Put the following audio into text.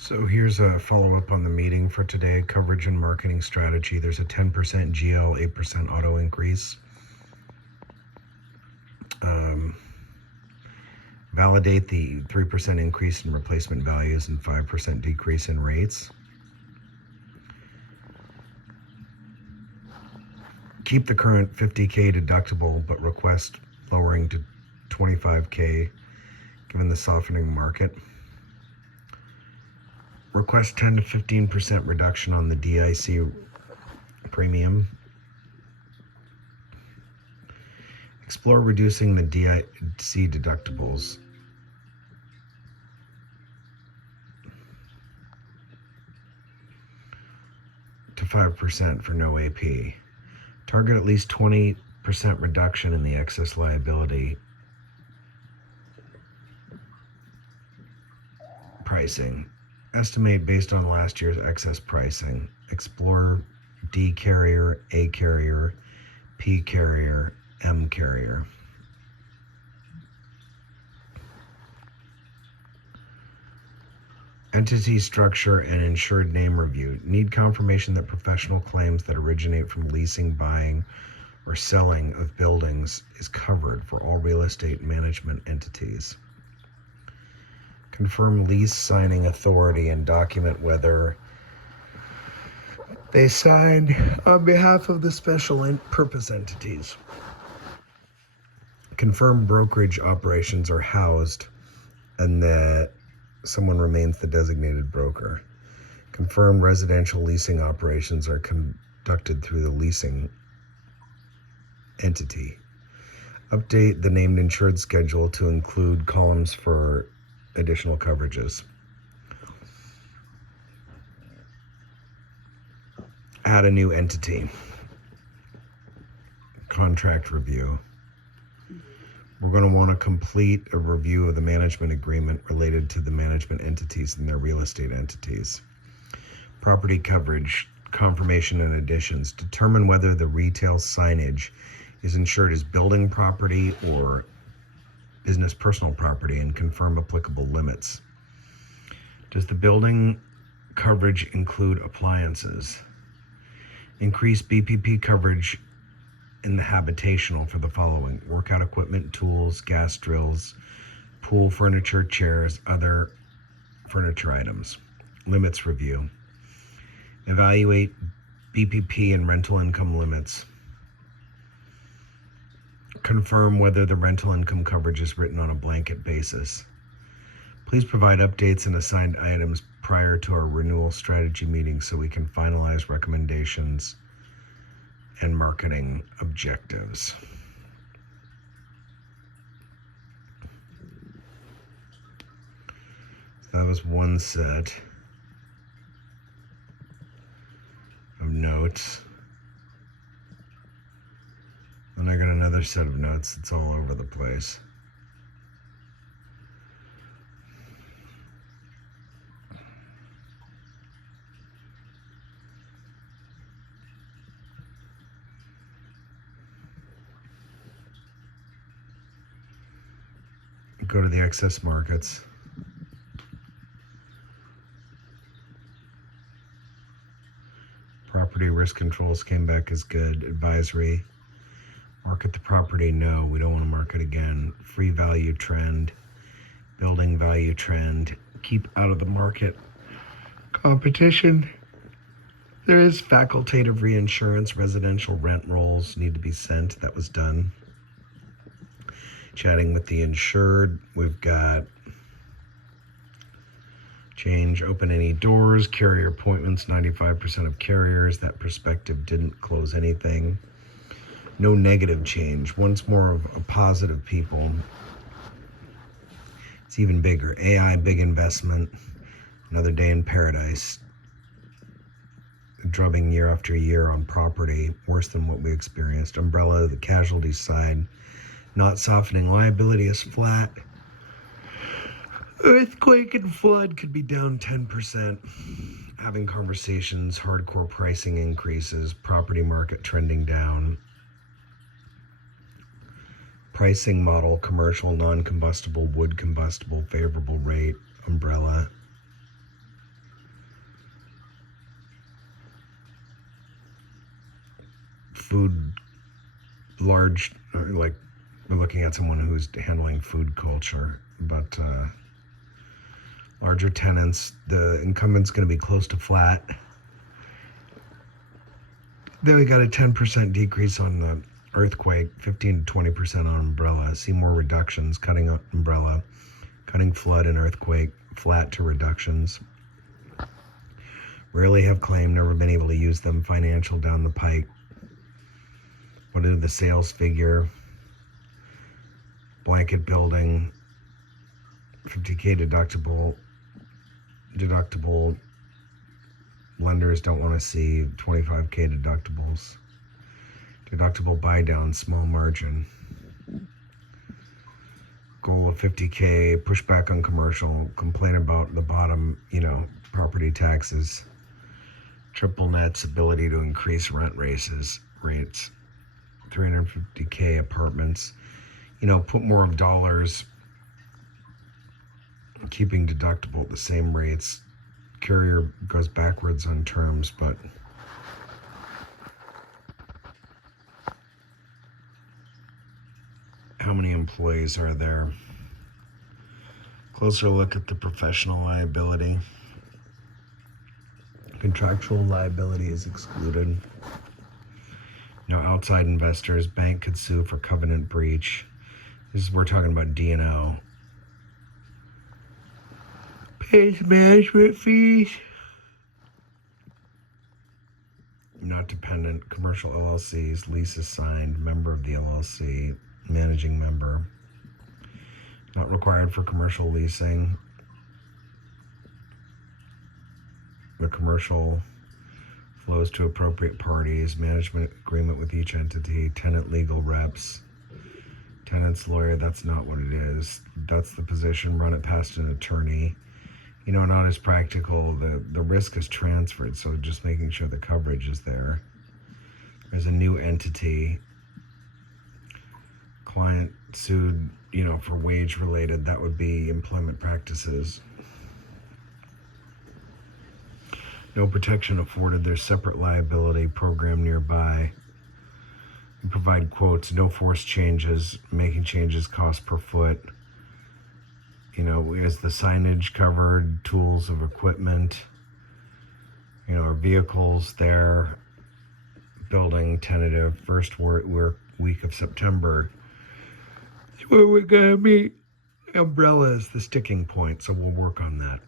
So here's a follow-up on the meeting for today. Coverage and marketing strategy. There's a 10% GL, 8% auto increase. Validate the 3% increase in replacement values and 5% decrease in rates. Keep the current $50K deductible, but request lowering to $25K given the softening market. Request 10 to 15% reduction on the DIC premium. Explore reducing the DIC deductibles. To 5% for no AP. Target at least 20% reduction in the excess liability pricing. Estimate based on last year's excess pricing. Explore D carrier, A carrier, P carrier, M carrier. Entity structure and insured name review. Need confirmation that professional claims that originate from leasing, buying, or selling of buildings is covered for all real estate management entities. Confirm lease signing authority and document whether they signed on behalf of the special purpose entities. Confirm brokerage operations are housed and that someone remains the designated broker. Confirm residential leasing operations are conducted through the leasing entity. Update the named insured schedule to include columns for additional coverages. Add a new entity. Contract review. We're going to want to complete a review of the management agreement related to the management entities and their real estate entities. Property coverage, confirmation and additions. Determine whether the retail signage is insured as building property or business personal property and confirm applicable limits. Does the building coverage include appliances? Increase BPP coverage in the habitational for the following: workout equipment, tools, gas drills, pool furniture, chairs, other furniture items. Limits review. Evaluate BPP and rental income limits. Confirm whether the rental income coverage is written on a blanket basis. Please provide updates and assigned items prior to our renewal strategy meeting so we can finalize recommendations and marketing objectives. So that was one set of notes. Then I got another set of notes that's all over the place. Go to the excess markets. Property risk controls came back as good. Advisory. Market the property, no, we don't want to market again. Free value trend. Building value trend. Keep out of the market. Competition. There is facultative reinsurance. Residential rent rolls need to be sent. That was done. Chatting with the insured. We've got change, open any doors, carrier appointments, 95% of carriers. That perspective didn't close anything. No negative change. Once more of a positive people. It's even bigger. AI, big investment. Another day in paradise. Drubbing year after year on property. Worse than what we experienced. Umbrella, the casualty side. Not softening. Liability is flat. Earthquake and flood could be down 10%. Having conversations, hardcore pricing increases, property market trending down. Pricing model, commercial, non-combustible, wood combustible, favorable rate, umbrella. food, large, like we're looking at someone who's handling food culture, but larger tenants, the incumbent's going to be close to flat. Then we got a 10% decrease on the earthquake, 15 to 20% on umbrella. See more reductions, cutting umbrella, cutting flood and earthquake, flat to reductions. Rarely have claimed, never been able to use them. Financial down the pike. What is the sales figure? Blanket building, 50K deductible. Lenders don't want to see 25K deductibles. Deductible buy down, small margin. Goal of 50K, pushback on commercial, complain about the bottom, property taxes. Triple net's ability to increase rent rates. 350K apartments. Put more of dollars, keeping deductible at the same rates. Carrier goes backwards on terms, but how many employees are there? Closer look at the professional liability. Contractual liability is excluded. Outside investors, bank could sue for covenant breach. We're talking about D&O. Pays management fees. Not dependent. Commercial LLCs, leases signed, member of the LLC, managing member. Not required for commercial leasing. The commercial flows to appropriate parties, management agreement with each entity, tenant legal reps, tenant's lawyer. That's not what it is. That's the position. Run it past an attorney. Not as practical. The risk is transferred, so just making sure the coverage is there. There's a new entity. Client sued, for wage related. That would be employment practices. No protection afforded. There's separate liability program nearby. You provide quotes. No forced changes. Making changes cost per foot. Is the signage covered? Tools of equipment. Our vehicles there. Building tentative first work week of September. That's where we're gonna meet. Umbrella is the sticking point, so we'll work on that.